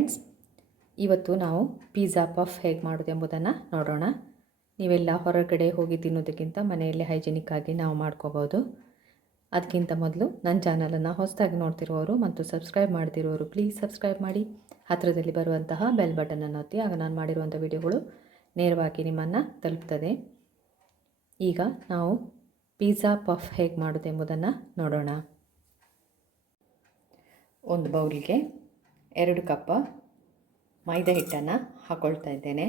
Friends, ಇವತ್ತು ನಾವು pizza puff ಹೇಗೆ ಮಾಡೋದು ಎಂಬುದನ್ನು ನೋಡೋಣ. ನೀವೆಲ್ಲ ಹೊರಗಡೆ ಹೋಗಿ ತಿನ್ನೋದಕ್ಕಿಂತ ಮನೆಯಲ್ಲೇ ಹೈಜಿನಿಕ್ ಆಗಿ ನಾವು ಮಾಡ್ಕೋಬೋದು. ಅದಕ್ಕಿಂತ ಮೊದಲು ನನ್ನ ಚಾನಲನ್ನು ಹೊಸದಾಗಿ ನೋಡ್ತಿರೋರು ಮತ್ತು ಸಬ್ಸ್ಕ್ರೈಬ್ ಮಾಡ್ತಿರೋರು ಪ್ಲೀಸ್ ಸಬ್ಸ್ಕ್ರೈಬ್ ಮಾಡಿ. ಹತ್ತಿರದಲ್ಲಿ ಬರುವಂತಹ ಬೆಲ್ ಬಟನನ್ನು ಒತ್ತಿ, ಆಗ ನಾನು ಮಾಡಿರುವಂಥ ವಿಡಿಯೋಗಳು ನೇರವಾಗಿ ನಿಮ್ಮನ್ನು ತಲುಪ್ತದೆ. ಈಗ ನಾವು ಪಿಜ್ಜಾ ಪಫ್ ಹೇಗೆ ಮಾಡೋದು ಎಂಬುದನ್ನು ನೋಡೋಣ. ಒಂದು ಬೌಲ್ಗೆ 2 ಕಪ್ ಮೈದಾ ಹಿಟ್ಟನ್ನು ಹಾಕ್ಕೊಳ್ತಾ ಇದ್ದೇನೆ.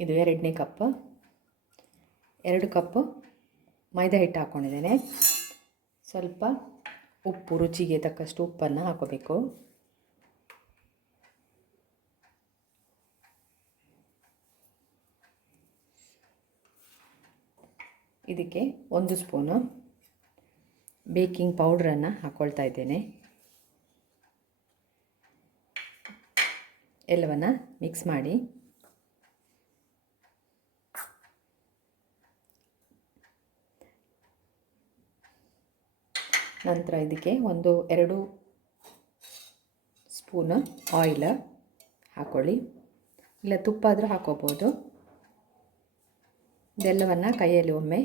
ಇದು 2ನೇ ಕಪ್. 2 ಕಪ್ ಮೈದಾ ಹಿಟ್ಟು ಹಾಕ್ಕೊಂಡಿದ್ದೇನೆ. ಸ್ವಲ್ಪ ಉಪ್ಪು, ರುಚಿಗೆ ತಕ್ಕಷ್ಟು ಉಪ್ಪನ್ನು ಹಾಕೋಬೇಕು. ಇದಕ್ಕೆ 1 ಸ್ಪೂನು ಬೇಕಿಂಗ್ ಪೌಡ್ರನ್ನು ಹಾಕ್ಕೊಳ್ತಾ ಇದ್ದೇನೆ. ಎಲ್ಲವನ್ನು ಮಿಕ್ಸ್ ಮಾಡಿ ನಂತರ ಇದಕ್ಕೆ 1-2 ಸ್ಪೂನ್ ಆಯಿಲ್ ಹಾಕ್ಕೊಳ್ಳಿ, ಇಲ್ಲ ತುಪ್ಪ ಆದರೂ ಹಾಕ್ಕೋಬೋದು. ಇದೆಲ್ಲವನ್ನು ಕೈಯಲ್ಲಿ ಒಮ್ಮೆ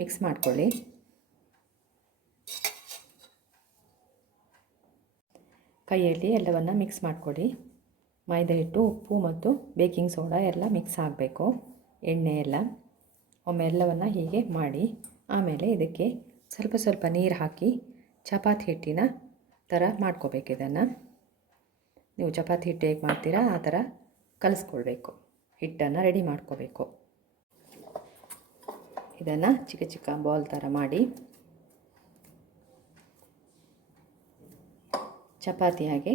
ಮಿಕ್ಸ್ ಮಾಡ್ಕೊಳ್ಳಿ. ಕೈಯಲ್ಲಿ ಎಲ್ಲವನ್ನು ಮಿಕ್ಸ್ ಮಾಡ್ಕೊಳ್ಳಿ. ಮೈದಾ ಹಿಟ್ಟು, ಉಪ್ಪು ಮತ್ತು ಬೇಕಿಂಗ್ ಸೋಡಾ ಎಲ್ಲ ಮಿಕ್ಸ್ ಆಗಬೇಕು, ಎಣ್ಣೆ ಎಲ್ಲ. ಒಮ್ಮೆ ಎಲ್ಲವನ್ನು ಹೀಗೆ ಮಾಡಿ ಆಮೇಲೆ ಇದಕ್ಕೆ ಸ್ವಲ್ಪ ಸ್ವಲ್ಪ ನೀರು ಹಾಕಿ ಚಪಾತಿ ಹಿಟ್ಟಿನ ಥರ ಮಾಡ್ಕೋಬೇಕು. ಇದನ್ನು ನೀವು ಚಪಾತಿ ಹಿಟ್ಟು ಹೇಗೆ ಮಾಡ್ತೀರಾ ಆ ಥರ ಕಲಿಸ್ಕೊಳ್ಬೇಕು. ಹಿಟ್ಟನ್ನು ರೆಡಿ ಮಾಡ್ಕೋಬೇಕು. ಇದನ್ನು ಚಿಕ್ಕ ಚಿಕ್ಕ ಬಾಲ್ ಥರ ಮಾಡಿ ಚಪಾತಿ ಹಾಗೆ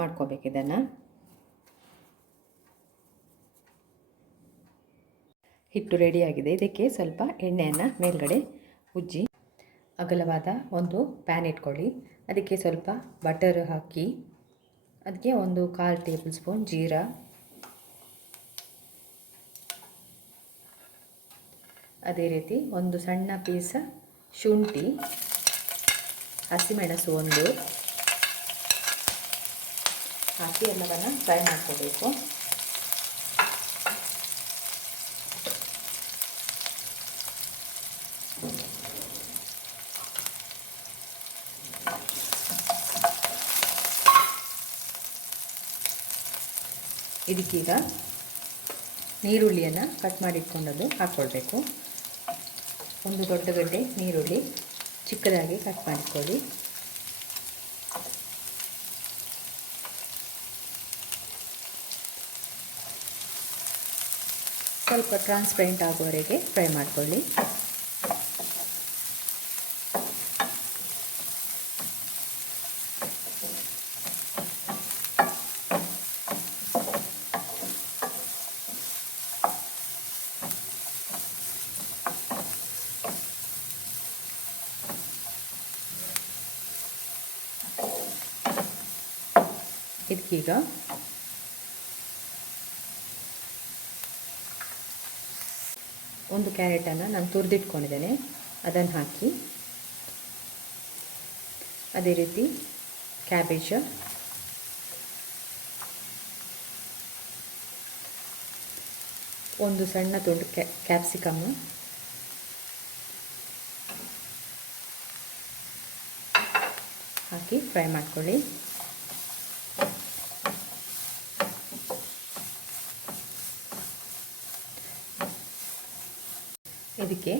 ಮಾಡ್ಕೋಬೇಕು. ಇದನ್ನು ಹಿಟ್ಟು ರೆಡಿಯಾಗಿದೆ. ಇದಕ್ಕೆ ಸ್ವಲ್ಪ ಎಣ್ಣೆಯನ್ನು ಮೇಲ್ಗಡೆ ಉಜ್ಜಿ ಅಗಲವಾದ ಒಂದು ಪ್ಯಾನ್ ಇಟ್ಕೊಳ್ಳಿ. ಅದಕ್ಕೆ ಸ್ವಲ್ಪ ಬಟರ್ ಹಾಕಿ ಅದಕ್ಕೆ 1/4 ಟೇಬಲ್ ಸ್ಪೂನ್ ಜೀರಾ, ಅದೇ ರೀತಿ 1 ಸಣ್ಣ ಪೀಸ್ ಶುಂಠಿ, ಹಸಿಮೆಣಸು 1 ಹಾಕಿ ಎಲ್ಲವನ್ನು ಫ್ರೈ ಮಾಡ್ಕೋಬೇಕು. ಇದಕ್ಕೀಗ ನೀರುಳ್ಳಿಯನ್ನು ಕಟ್ ಮಾಡಿಟ್ಕೊಂಡದ್ದು ಹಾಕ್ಕೊಳ್ಬೇಕು. 1 ದೊಡ್ಡ ಗಡ್ಡೆ ನೀರುಳ್ಳಿ ಚಿಕ್ಕದಾಗಿ ಕಟ್ ಮಾಡಿಕೊಳ್ಳಿ. ಸ್ವಲ್ಪ ಟ್ರಾನ್ಸ್ಪರೆಂಟ್ ಆಗುವವರೆಗೆ ಫ್ರೈ ಮಾಡಿಕೊಳ್ಳಿ. ಇದಕ್ಕೀಗ 1 ಕ್ಯಾರೆಟನ್ನು ನಾನು ತುರಿದಿಟ್ಕೊಂಡಿದ್ದೇನೆ, ಅದನ್ನು ಹಾಕಿ. ಅದೇ ರೀತಿ ಕ್ಯಾಬೇಜ್, ಒಂದು ಸಣ್ಣ ತುಂಡು ಕ್ಯಾಪ್ಸಿಕಮ್, ಹಾಕಿ ಫ್ರೈ ಮಾಡ್ಕೊಳ್ಳಿ. ಇದಕ್ಕೆ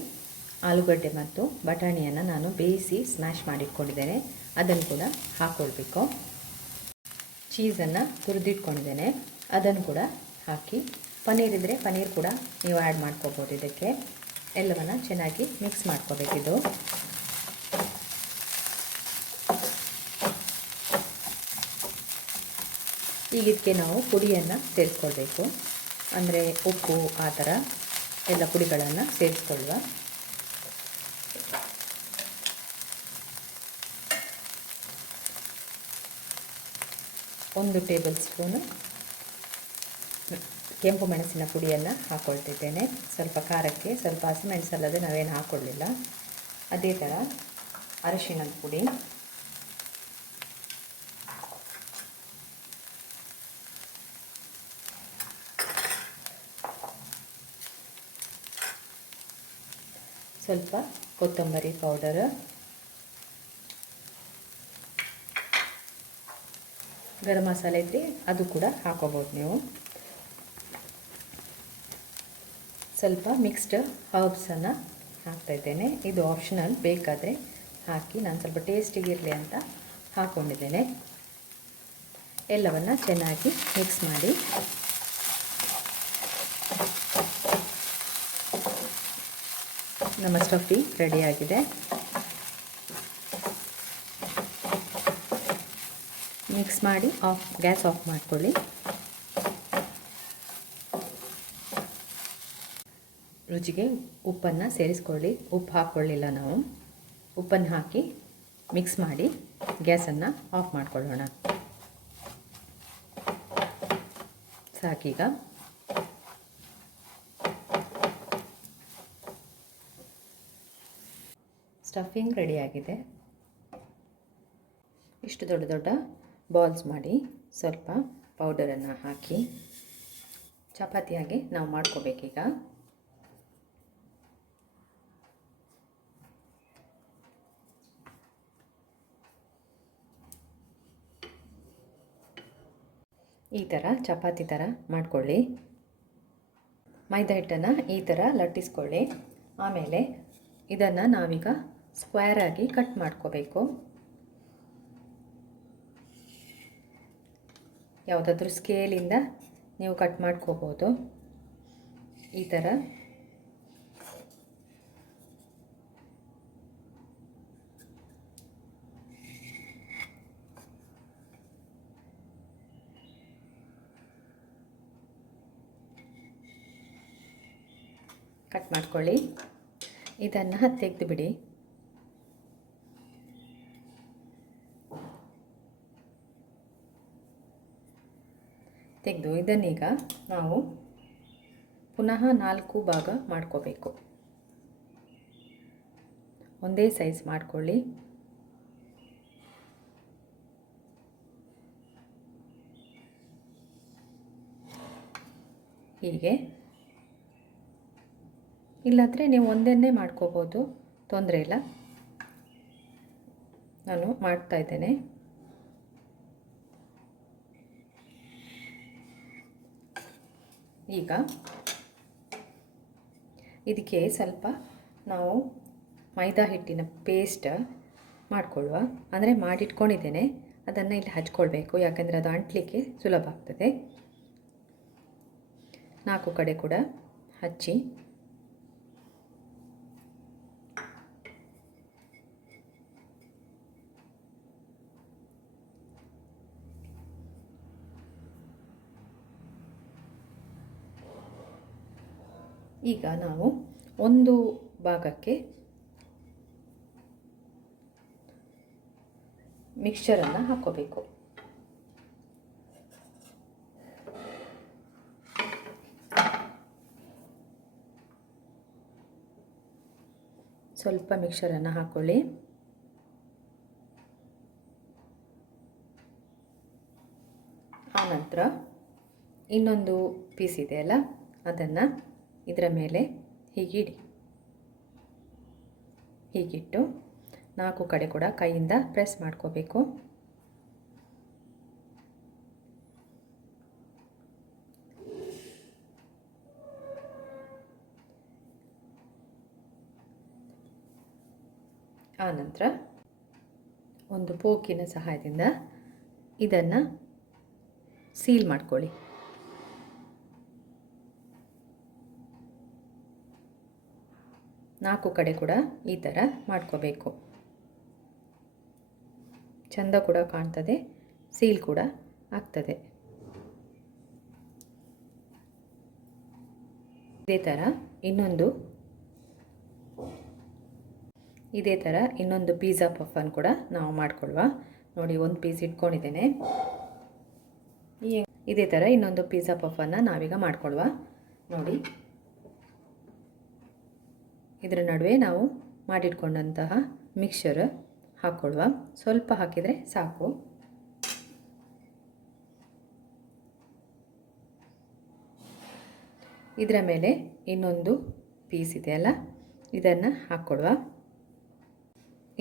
ಆಲೂಗಡ್ಡೆ ಮತ್ತು ಬಟಾಣಿಯನ್ನು ನಾನು ಬೇಯಿಸಿ ಸ್ಮ್ಯಾಶ್ ಮಾಡಿಟ್ಕೊಂಡಿದ್ದೇನೆ, ಅದನ್ನು ಕೂಡ ಹಾಕ್ಕೊಳ್ಬೇಕು. ಚೀಸನ್ನು ತುರಿದಿಟ್ಕೊಂಡಿದ್ದೇನೆ, ಅದನ್ನು ಕೂಡ ಹಾಕಿ. ಪನ್ನೀರ್ ಇದ್ದರೆ ಪನ್ನೀರ್ ಕೂಡ ನೀವು ಆ್ಯಡ್ ಮಾಡ್ಕೋಬೋದು. ಇದಕ್ಕೆ ಎಲ್ಲವನ್ನು ಚೆನ್ನಾಗಿ ಮಿಕ್ಸ್ ಮಾಡ್ಕೋಬೇಕಿದು. ಈಗ ಇದಕ್ಕೆ ನಾವು ಪುಡಿಯನ್ನು ಸೇರಿಸ್ಕೊಳ್ಬೇಕು. ಅಂದರೆ ಉಪ್ಪು, ಆ ಥರ ಎಲ್ಲ ಪುಡಿಗಳನ್ನು ಸೇರಿಸ್ಕೊಳ್ಳುವ. ಒಂದು ಟೇಬಲ್ ಸ್ಪೂನು ಕೆಂಪು ಮೆಣಸಿನ ಪುಡಿಯನ್ನು ಹಾಕ್ಕೊಳ್ತಿದ್ದೇನೆ. ಸ್ವಲ್ಪ ಖಾರಕ್ಕೆ, ಸ್ವಲ್ಪ ಹಸಿಮೆಣಸಲ್ಲದೆ ನಾವೇನು ಹಾಕ್ಕೊಳ್ಳಿಲ್ಲ. ಅದೇ ಥರ ಅರಿಶಿಣದ ಪುಡಿ, ಸ್ವಲ್ಪ ಕೊತ್ತಂಬರಿ ಪೌಡರ್, ಗರಂ ಮಸಾಲೆ ಇದ್ದರೆ ಅದು ಕೂಡ ಹಾಕೋಬೋದು ನೀವು. ಸ್ವಲ್ಪ ಮಿಕ್ಸ್ಡ್ ಹರ್ಬ್ಸನ್ನು ಹಾಕ್ತಾಯಿದ್ದೇನೆ. ಇದು ಆಪ್ಷನಲ್, ಬೇಕಾದರೆ ಹಾಕಿ. ನಾನು ಸ್ವಲ್ಪ ಟೇಸ್ಟಿಗಿರಲಿ ಅಂತ ಹಾಕ್ಕೊಂಡಿದ್ದೇನೆ. ಎಲ್ಲವನ್ನು ಚೆನ್ನಾಗಿ ಮಿಕ್ಸ್ ಮಾಡಿ ನಮ್ಮ ಸ್ಟಫಿಂಗ್ ರೆಡಿಯಾಗಿದೆ. ಮಿಕ್ಸ್ ಮಾಡಿ ಗ್ಯಾಸ್ ಆಫ್ ಮಾಡ್ಕೊಳ್ಳಿ. ರುಚಿಗೆ ಉಪ್ಪನ್ನು ಸೇರಿಸ್ಕೊಳ್ಳಿ. ಉಪ್ಪು ಹಾಕ್ಕೊಳ್ಳಿಲ್ಲ ನಾವು. ಉಪ್ಪನ್ನು ಹಾಕಿ ಮಿಕ್ಸ್ ಮಾಡಿ ಗ್ಯಾಸನ್ನು ಆಫ್ ಮಾಡ್ಕೊಳ್ಳೋಣ. ಸಾಕೀಗ. ಸ್ಟಫಿಂಗ್ ರೆಡಿಯಾಗಿದೆ. ಇಷ್ಟು ದೊಡ್ಡ ದೊಡ್ಡ ಬಾಲ್ಸ್ ಮಾಡಿ ಸ್ವಲ್ಪ ಪೌಡರನ್ನು ಹಾಕಿ ಚಪಾತಿಯಾಗಿ ನಾವು ಮಾಡ್ಕೋಬೇಕೀಗ. ಈ ಥರ ಚಪಾತಿ ಥರ ಮಾಡ್ಕೊಳ್ಳಿ. ಮೈದಾ ಹಿಟ್ಟನ್ನು ಈ ಥರ ಲಟ್ಟಿಸ್ಕೊಳ್ಳಿ. ಆಮೇಲೆ ಇದನ್ನು ನಾವೀಗ ಸ್ಕ್ವೇರಾಗಿ ಕಟ್ ಮಾಡ್ಕೋಬೇಕು. ಯಾವುದಾದ್ರೂ ಸ್ಕೇಲಿಂದ ನೀವು ಕಟ್ ಮಾಡ್ಕೋಬೋದು. ಈ ಥರ ಕಟ್ ಮಾಡ್ಕೊಳ್ಳಿ. ಇದನ್ನು ತೆಗೆದು ಬಿಡಿ. ತೆಗೆದು ಇದನ್ನೀಗ ನಾವು ಪುನಃ 4 ಭಾಗ ಮಾಡ್ಕೋಬೇಕು. ಒಂದೇ ಸೈಜ್ ಮಾಡ್ಕೊಳ್ಳಿ. ಹೀಗೆ. ಇಲ್ಲಾಂದರೆ ನೀವು ಒಂದನ್ನೇ ಮಾಡ್ಕೋಬೋದು, ತೊಂದರೆ ಇಲ್ಲ. ನಾನು ಮಾಡ್ತಾಯಿದ್ದೇನೆ. ಈಗ ಇದಕ್ಕೆ ಸ್ವಲ್ಪ ನಾವು ಮೈದಾ ಹಿಟ್ಟಿನ ಪೇಸ್ಟ್ ಮಾಡಿಕೊಳ್ಳುವ. ಅಂದರೆ ಮಾಡಿಟ್ಕೊಂಡಿದ್ದೇನೆ, ಅದನ್ನು ಇಲ್ಲಿ ಹಚ್ಕೊಳ್ಬೇಕು. ಯಾಕಂದರೆ ಅದು ಅಂಟಲಿಕ್ಕೆ ಸುಲಭ ಆಗ್ತದೆ. 4 ಕಡೆ ಕೂಡ ಹಚ್ಚಿ ಈಗ ನಾವು ಒಂದು ಭಾಗಕ್ಕೆ ಮಿಕ್ಸ್ಚರನ್ನು ಹಾಕ್ಕೋಬೇಕು. ಸ್ವಲ್ಪ ಮಿಕ್ಸ್ಚರನ್ನು ಹಾಕ್ಕೊಳ್ಳಿ. ಆನಂತರ ಇನ್ನೊಂದು ಪೀಸ್ ಇದೆಯಲ್ಲ, ಅದನ್ನು ಇದರ ಮೇಲೆ ಹೀಗಿಡಿ. ಹೀಗಿಟ್ಟು 4 ಕಡೆ ಕೂಡ ಕೈಯಿಂದ ಪ್ರೆಸ್ ಮಾಡ್ಕೋಬೇಕು. ಆನಂತರ ಒಂದು ಪೋಕಿನ ಸಹಾಯದಿಂದ ಇದನ್ನು ಸೀಲ್ ಮಾಡ್ಕೊಳ್ಳಿ. ನಾಲ್ಕು ಕಡೆ ಕೂಡ ಈ ಥರ ಮಾಡ್ಕೋಬೇಕು. ಚಂದ ಕೂಡ ಕಾಣ್ತದೆ, ಸೀಲ್ ಕೂಡ ಆಗ್ತದೆ. ಇದೇ ಥರ ಇನ್ನೊಂದು ಪಿಜ್ಜಾ ಪಫನ್ನು ಕೂಡ ನಾವು ಮಾಡ್ಕೊಳ್ಳುವ. ನೋಡಿ, ಒಂದು ಪೀಸ್ ಇಟ್ಕೊಂಡಿದ್ದೇನೆ. ಇದೇ ಥರ ಇನ್ನೊಂದು ಪಿಜ್ಜಾ ಪಫನ್ನು ನಾವೀಗ ಮಾಡ್ಕೊಳ್ಳುವ. ನೋಡಿ, ಇದರ ನಡುವೆ ನಾವು ಮಾಡಿಟ್ಕೊಂಡಂತಹ ಮಿಕ್ಸ್ಚರ್ ಹಾಕ್ಕೊಳ್ಳುವ. ಸ್ವಲ್ಪ ಹಾಕಿದರೆ ಸಾಕು. ಇದರ ಮೇಲೆ ಇನ್ನೊಂದು ಪೀಸ್ ಇದೆಯಲ್ಲ, ಇದನ್ನು ಹಾಕ್ಕೊಡುವ.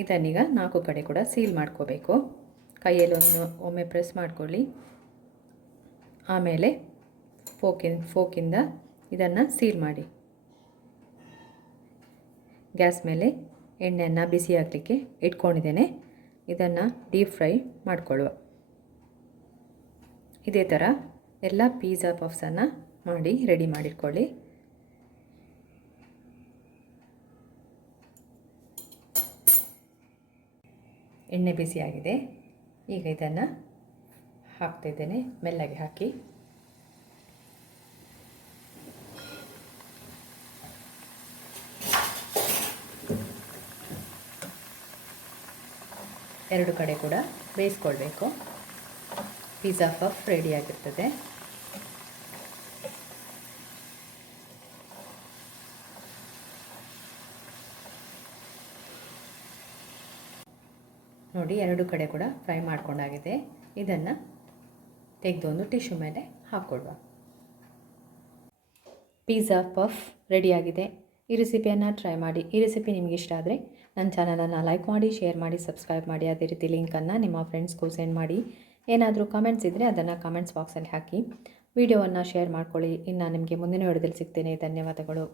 ಇದನ್ನೀಗ 4 ಕಡೆ ಕೂಡ ಸೀಲ್ ಮಾಡ್ಕೋಬೇಕು. ಕೈಯಲ್ಲಿ ಒಮ್ಮೆ ಪ್ರೆಸ್ ಮಾಡ್ಕೊಳ್ಳಿ. ಆಮೇಲೆ ಫೋಕಿಂದ ಇದನ್ನು ಸೀಲ್ ಮಾಡಿ. ಗ್ಯಾಸ್ ಮೇಲೆ ಎಣ್ಣೆಯನ್ನು ಬಿಸಿ ಆಗಲಿಕ್ಕೆ ಇಟ್ಕೊಂಡಿದ್ದೇನೆ. ಇದನ್ನು ಡೀಪ್ ಫ್ರೈ ಮಾಡಿಕೊಳ್ಳುವ. ಇದೇ ಥರ ಎಲ್ಲ ಪಿಜ್ಜಾ ಪಫ್ಸನ್ನು ಮಾಡಿ ರೆಡಿ ಮಾಡಿಟ್ಕೊಳ್ಳಿ. ಎಣ್ಣೆ ಬಿಸಿಯಾಗಿದೆ. ಈಗ ಇದನ್ನು ಹಾಕ್ತಿದ್ದೇನೆ. ಮೆಲ್ಲಗೆ ಹಾಕಿ. ಎರಡು ಕಡೆ ಕೂಡ ಬೇಯಿಸ್ಕೊಳ್ಬೇಕು. Pizza puff ರೆಡಿಯಾಗಿರ್ತದೆ. ನೋಡಿ, ಎರಡು ಕಡೆ ಕೂಡ ಫ್ರೈ ಮಾಡ್ಕೊಂಡಾಗಿದೆ. ಇದನ್ನು ತೆಗೆದು ಒಂದು ಟಿಶ್ಯೂ ಮೇಲೆ ಹಾಕ್ಕೊಡುವ. ಪಿಜ್ಜಾ ಪಫ್ ರೆಡಿಯಾಗಿದೆ. ಈ ರೆಸಿಪಿಯನ್ನು ಟ್ರೈ ಮಾಡಿ. ಈ ರೆಸಿಪಿ ನಿಮಗೆ ಇಷ್ಟ ಆದರೆ ನನ್ನ ಚಾನಲನ್ನು ಲೈಕ್ ಮಾಡಿ, ಶೇರ್ ಮಾಡಿ, ಸಬ್ಸ್ಕ್ರೈಬ್ ಮಾಡಿ. ಅದೇ ರೀತಿ ಲಿಂಕನ್ನು ನಿಮ್ಮ ಫ್ರೆಂಡ್ಸ್ಗೂ ಸೆಂಡ್ ಮಾಡಿ. ಏನಾದರೂ ಕಮೆಂಟ್ಸ್ ಇದ್ದರೆ ಅದನ್ನು ಕಮೆಂಟ್ಸ್ ಬಾಕ್ಸಲ್ಲಿ ಹಾಕಿ. ವಿಡಿಯೋವನ್ನು ಶೇರ್ ಮಾಡ್ಕೊಳ್ಳಿ. ಇನ್ನು ನಿಮಗೆ ಮುಂದಿನ ವಿಡಿಯೋದಲ್ಲಿ ಸಿಗ್ತೇನೆ. ಧನ್ಯವಾದಗಳು.